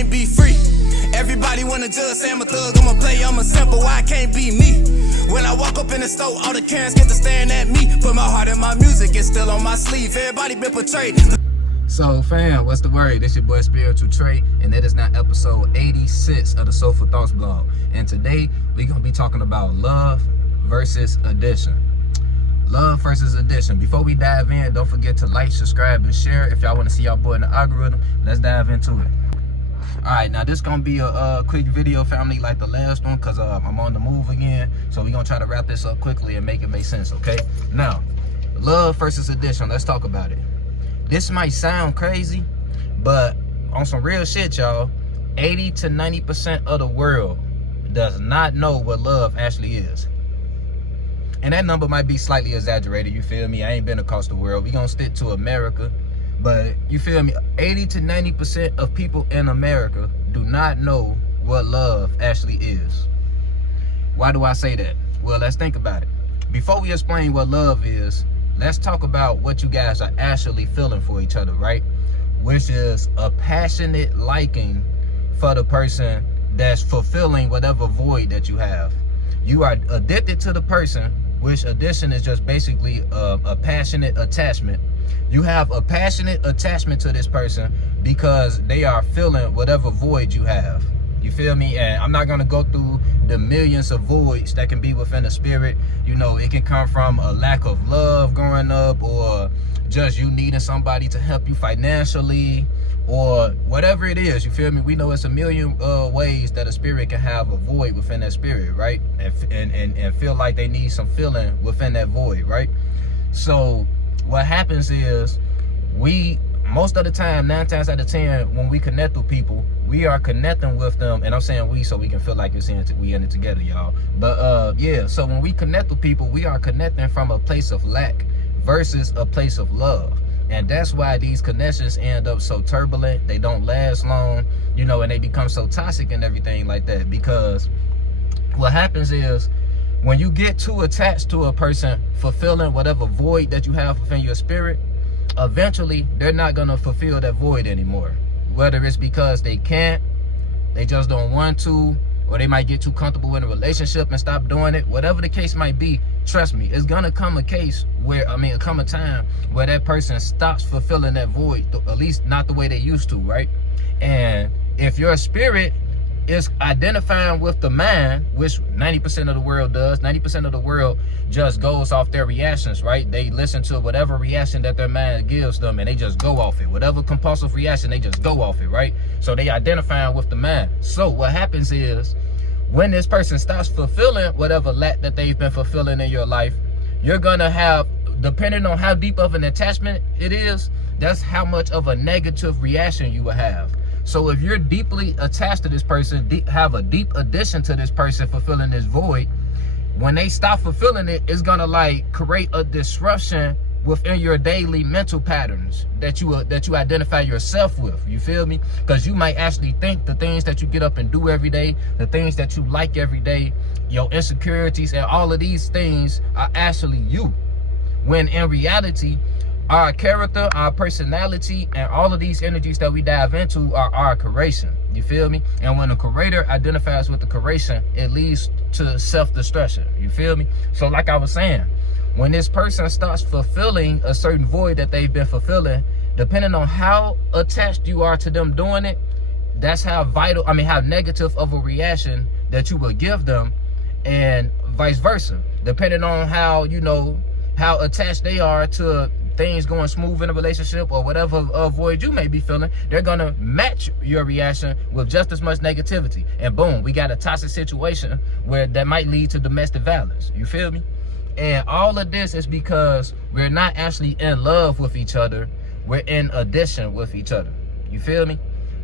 can't be free. Everybody wanna judge, say I'm a thug, I'm a player, I'm a simple, why I can't be me? When I walk up in the store, all the Karens get to staring at me. Put my heart in my music, it's still on my sleeve. Everybody been portrayed. So fam, what's the word? This your boy Spiritual Trey, and it is now episode 86 of the Soulful Thoughts blog. And today we're gonna be talking about love versus addiction. Love versus addiction. Before we dive in, don't forget to like, subscribe, and share. If y'all want to see y'all boy in the algorithm, let's dive into it. Alright, now this gonna be a quick video, family, like the last one, because I'm on the move again. So we're gonna try to wrap this up quickly and make it make sense, okay? Now, love versus addiction, let's talk about it. This might sound crazy, but on some real shit, y'all, 80 to 90% of the world does not know what love actually is. And that number might be slightly exaggerated, you feel me? I ain't been across the world. We gonna stick to America. But you feel me? 80 to 90% of people in America do not know what love actually is. Why do I say that? Well, let's think about it. Before we explain what love is, let's talk about what you guys are actually feeling for each other, right? Which is a passionate liking for the person that's fulfilling whatever void that you have. You are addicted to the person, which addiction is just basically a passionate attachment. You have a passionate attachment to this person because they are filling whatever void you have. You feel me? And I'm not going to go through the millions of voids that can be within the spirit. You know, it can come from a lack of love growing up, or just you needing somebody to help you financially, or whatever it is. You feel me? We know it's a million ways that a spirit can have a void within that spirit, right? And feel like they need some filling within that void, right? So what happens is, most of the time, 9 times out of 10, when we connect with people, we are connecting with them, and I'm saying we so we can feel like we in it together, y'all. But yeah, so when we connect with people, we are connecting from a place of lack versus a place of love. And that's why these connections end up so turbulent. They don't last long, you know, and they become so toxic and everything like that. Because what happens is, when you get too attached to a person fulfilling whatever void that you have within your spirit, eventually they're not going to fulfill that void anymore. Whether it's because they can't, they just don't want to, or they might get too comfortable in a relationship and stop doing it. Whatever the case might be, trust me, it's gonna come a time where that person stops fulfilling that void, at least not the way they used to, right? And if your spirit is identifying with the mind, which 90% of the world does, 90% of the world just goes off their reactions, right? They listen to whatever reaction that their mind gives them, and they just go off it. Whatever compulsive reaction, they just go off it, right? So they identifying with the mind. So what happens is, when this person stops fulfilling whatever lack that they've been fulfilling in your life, you're gonna have, depending on how deep of an attachment it is, that's how much of a negative reaction you will have. So if you're deeply attached to this person, have a deep addition to this person fulfilling this void, when they stop fulfilling it, it's gonna like create a disruption within your daily mental patterns that you identify yourself with. You feel me? Because you might actually think the things that you get up and do every day, the things that you like every day, your insecurities and all of these things are actually you. When in reality, our character, our personality, and all of these energies that we dive into are our creation. You feel me? And when a creator identifies with the creation, it leads to self-destruction. You feel me? So like I was saying, when this person starts fulfilling a certain void that they've been fulfilling, depending on how attached you are to them doing it, that's how negative of a reaction that you will give them, and vice versa. Depending on how attached they are to things going smooth in a relationship or whatever void you may be feeling, they're gonna match your reaction with just as much negativity. And boom, we got a toxic situation where that might lead to domestic violence. You feel me? And all of this is because we're not actually in love with each other. We're in addition with each other. You feel me?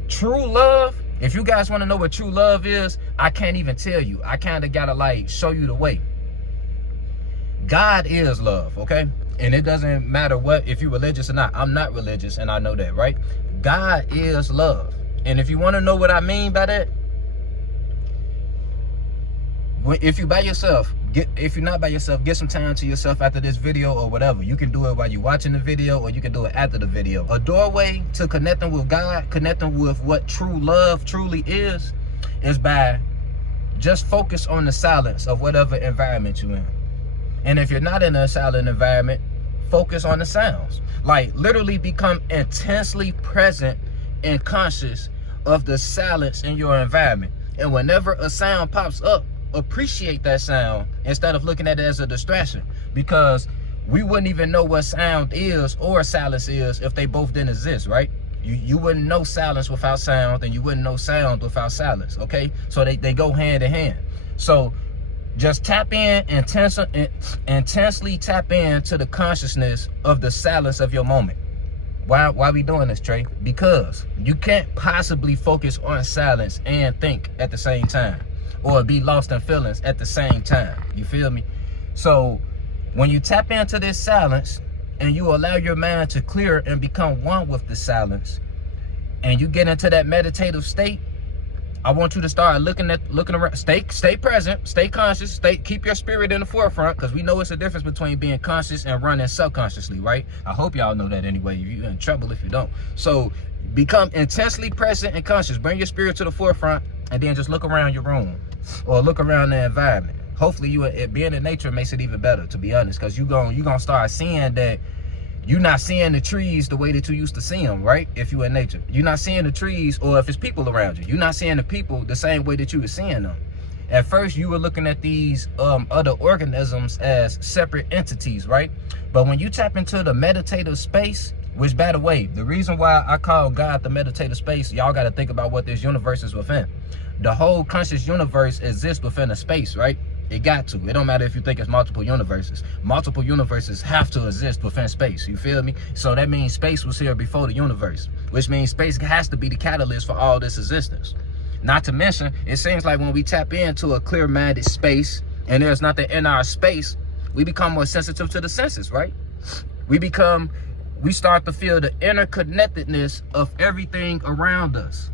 True love, if you guys want to know what true love is, I can't even tell you. I kind of gotta like show you the way. God is love, okay? And it doesn't matter if you're religious or not. I'm not religious, and I know that, right? God is love. And if you want to know what I mean by that, if you by yourself, if you're not by yourself, get some time to yourself after this video or whatever. You can do it while you're watching the video, or you can do it after the video. A doorway to connecting with God, connecting with what true love truly is by just focus on the silence of whatever environment you're in. And if you're not in a silent environment, focus on the sounds. Like, literally become intensely present and conscious of the silence in your environment. And whenever a sound pops up, appreciate that sound instead of looking at it as a distraction, because we wouldn't even know what sound is or silence is if they both didn't exist, right? You wouldn't know silence without sound, and you wouldn't know sound without silence, okay? So they go hand in hand. So just tap in, intensely tap into the consciousness of the silence of your moment. Why we doing this, Trey? Because you can't possibly focus on silence and think at the same time, or be lost in feelings at the same time. You feel me? So when you tap into this silence and you allow your mind to clear and become one with the silence, and you get into that meditative state, I want you to start looking around. Stay present, stay conscious, keep your spirit in the forefront, because we know it's a difference between being conscious and running subconsciously, right? I hope y'all know that anyway. You're in trouble if you don't. So become intensely present and conscious. Bring your spirit to the forefront, and then just look around your room or look around the environment. Hopefully being in nature makes it even better, to be honest, because you're gonna start seeing that you're not seeing the trees the way that you used to see them, right? If you're in nature, you're not seeing the trees, or if it's people around you, you're not seeing the people the same way that you were seeing them. At first, you were looking at these other organisms as separate entities, right? But when you tap into the meditative space, which, by the way, the reason why I call God the meditative space, y'all got to think about what this universe is within. The whole conscious universe exists within a space, right? It got to. It don't matter if you think it's multiple universes. Multiple universes have to exist within space. You feel me? So that means space was here before the universe, which means space has to be the catalyst for all this existence. Not to mention, it seems like when we tap into a clear-minded space and there's nothing in our space, we become more sensitive to the senses, right? We start to feel the interconnectedness of everything around us.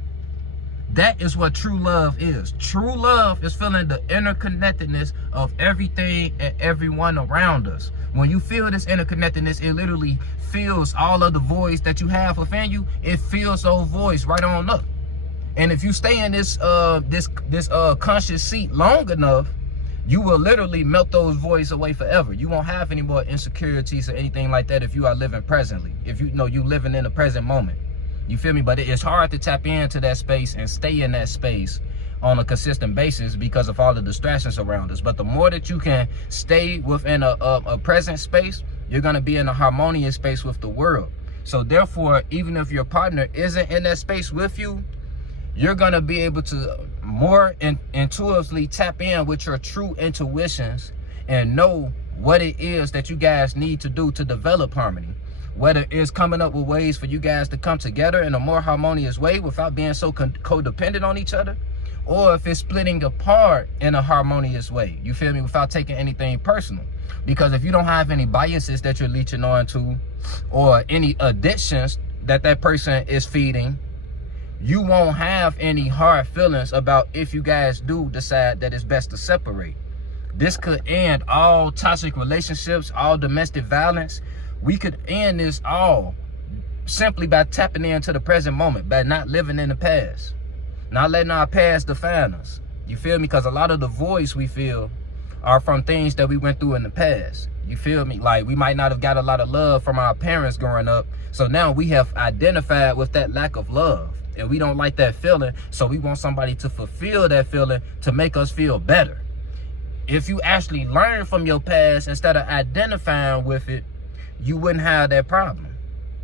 That is what true love is. True love is feeling the interconnectedness of everything and everyone around us. When you feel this interconnectedness, it literally fills all of the voids that you have within you. It fills those voids right on up. And if you stay in this conscious seat long enough, you will literally melt those voids away forever. You won't have any more insecurities or anything like that if you are living presently. If you know you living in the present moment. You feel me? But it's hard to tap into that space and stay in that space on a consistent basis because of all the distractions around us. But the more that you can stay within a present space, you're going to be in a harmonious space with the world. So therefore, even if your partner isn't in that space with you, you're going to be able to more intuitively tap in with your true intuitions and know what it is that you guys need to do to develop harmony. Whether it's coming up with ways for you guys to come together in a more harmonious way without being so codependent on each other, or if it's splitting apart in a harmonious way, you feel me, without taking anything personal. Because if you don't have any biases that you're leeching on to, or any addictions that person is feeding, you won't have any hard feelings about if you guys do decide that it's best to separate. This could end all toxic relationships, all domestic violence. We could end this all simply by tapping into the present moment, by not living in the past, not letting our past define us. You feel me? Because a lot of the voids we feel are from things that we went through in the past. You feel me? Like, we might not have got a lot of love from our parents growing up. So now we have identified with that lack of love, and we don't like that feeling. So we want somebody to fulfill that feeling to make us feel better. If you actually learn from your past instead of identifying with it, you wouldn't have that problem.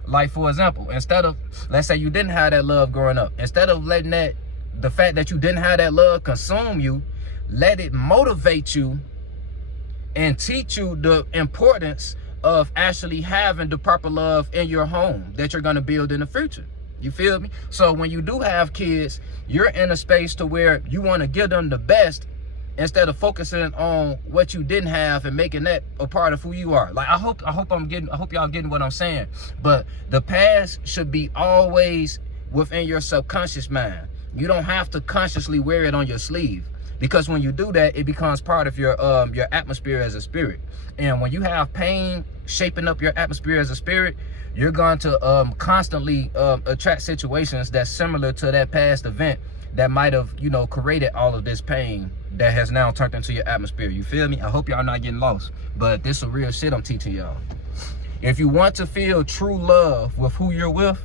Like, for example, instead of, let's say you didn't have that love growing up, instead of letting the fact that you didn't have that love consume you, let it motivate you and teach you the importance of actually having the proper love in your home that you're going to build in the future. You feel me? So when you do have kids, you're in a space to where you want to give them the best, instead of focusing on what you didn't have and making that a part of who you are. Like, I hope y'all getting what I'm saying. But the past should be always within your subconscious mind. You don't have to consciously wear it on your sleeve. Because when you do that, it becomes part of your atmosphere as a spirit. And when you have pain shaping up your atmosphere as a spirit, you're going to constantly attract situations that's similar to that past event that might have, you know, created all of this pain that has now turned into your atmosphere. You feel me? I hope y'all not getting lost, but this is real shit I'm teaching y'all. If you want to feel true love with who you're with,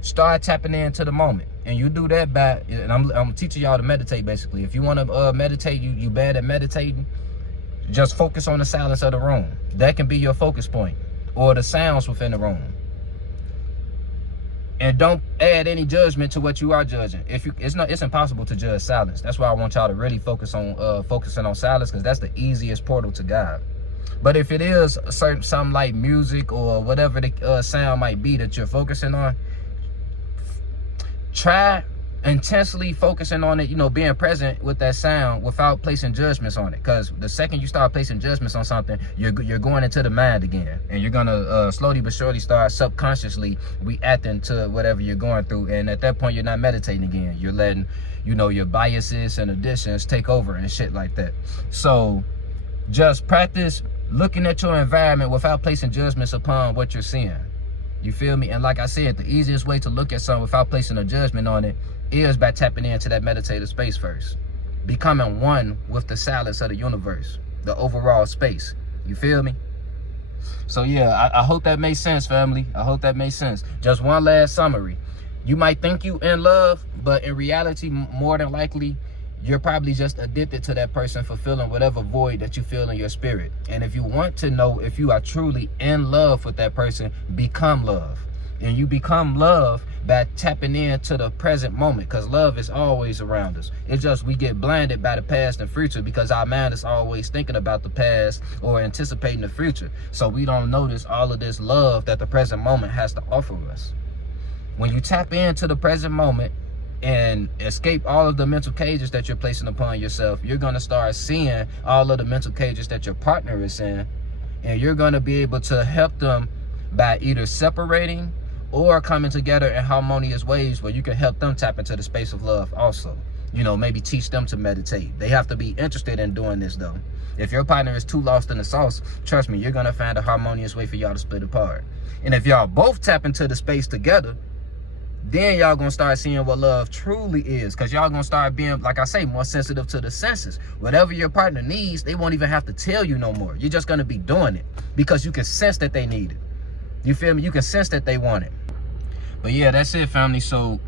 start tapping into the moment. And you do that by, and I'm teaching y'all to meditate basically. If you want to meditate, you bad at meditating, just focus on the silence of the room. That can be your focus point, or the sounds within the room. And don't add any judgment to what you are judging. It's impossible to judge silence. That's why I want y'all to really focus on focusing on silence, because that's the easiest portal to God. But if it is something like music or whatever the sound might be that you're focusing on, try intensely focusing on it, you know, being present with that sound without placing judgments on it. Because the second you start placing judgments on something, you're going into the mind again, and you're gonna slowly but surely start subconsciously reacting to whatever you're going through. And at that point, you're not meditating again. You're letting, you know, your biases and additions take over and shit like that. So just practice looking at your environment without placing judgments upon what you're seeing. You feel me? And like I said, the easiest way to look at something without placing a judgment on it is by tapping into that meditative space first. Becoming one with the silence of the universe, the overall space. You feel me? So yeah, I hope that makes sense, family. I hope that makes sense. Just one last summary. You might think you in love, but in reality, more than likely, you're probably just addicted to that person, fulfilling whatever void that you feel in your spirit. And if you want to know if you are truly in love with that person, become love. And you become love by tapping into the present moment, because love is always around us. It's just we get blinded by the past and future because our mind is always thinking about the past or anticipating the future. So we don't notice all of this love that the present moment has to offer us. When you tap into the present moment and escape all of the mental cages that you're placing upon yourself, you're going to start seeing all of the mental cages that your partner is in, and you're going to be able to help them by either separating or coming together in harmonious ways where you can help them tap into the space of love also. You know, maybe teach them to meditate. They have to be interested in doing this though. If your partner is too lost in the sauce, trust me, you're going to find a harmonious way for y'all to split apart. And if y'all both tap into the space together, then y'all gonna start seeing what love truly is, because y'all gonna start being, like I say, more sensitive to the senses. Whatever your partner needs, they won't even have to tell you no more. You're just gonna be doing it because you can sense that they need it. You feel me? You can sense that they want it. But yeah, that's it, family. So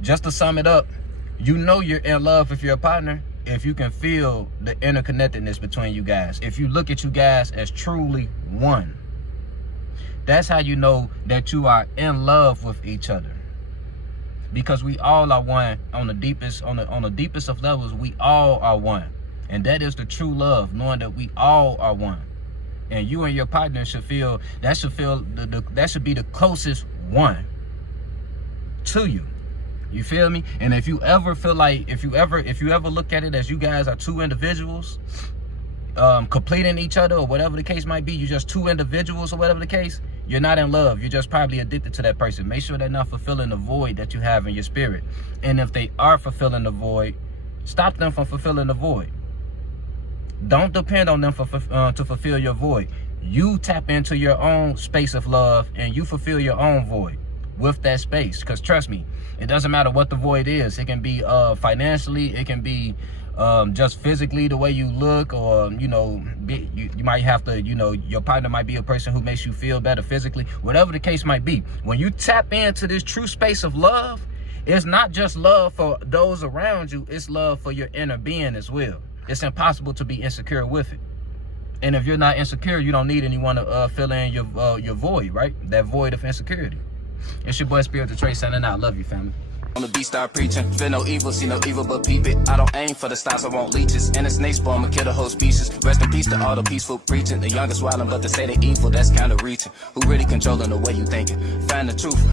just to sum it up, you know you're in love with your partner if you can feel the interconnectedness between you guys. If you look at you guys as truly one, that's how you know that you are in love with each other. Because we all are one on the deepest of levels. We all are one, and that is the true love, knowing that we all are one. And you and your partner should feel that should be the closest one to you. You feel me? And if you ever feel like, if you ever look at it as you guys are two individuals completing each other, or whatever the case might be, you're just two individuals or whatever the case, you're not in love. You're just probably addicted to that person. Make sure they're not fulfilling the void that you have in your spirit. And if they are fulfilling the void, stop them from fulfilling the void. Don't depend on them to fulfill your void. You tap into your own space of love and you fulfill your own void with that space. Because trust me, it doesn't matter what the void is. It can be financially, it can be just physically, the way you look, or you know, you might have to, you know, your partner might be a person who makes you feel better physically. Whatever the case might be, when you tap into this true space of love, it's not just love for those around you, it's love for your inner being as well. It's impossible to be insecure with it. And if you're not insecure, you don't need anyone to fill in your void, right? That void of insecurity. It's your boy Spiritual Trey signing out. Love you, family. On the beat, start preaching. Feel no evil, see no evil, but peep it. I don't aim for the stars, I want leeches. And the snake spawn, I'ma kill the whole species. Rest in peace to all the peaceful preaching. The youngest wildin', but to say they evil, that's kinda reaching. Who really controlling the way you thinking? Find the truth.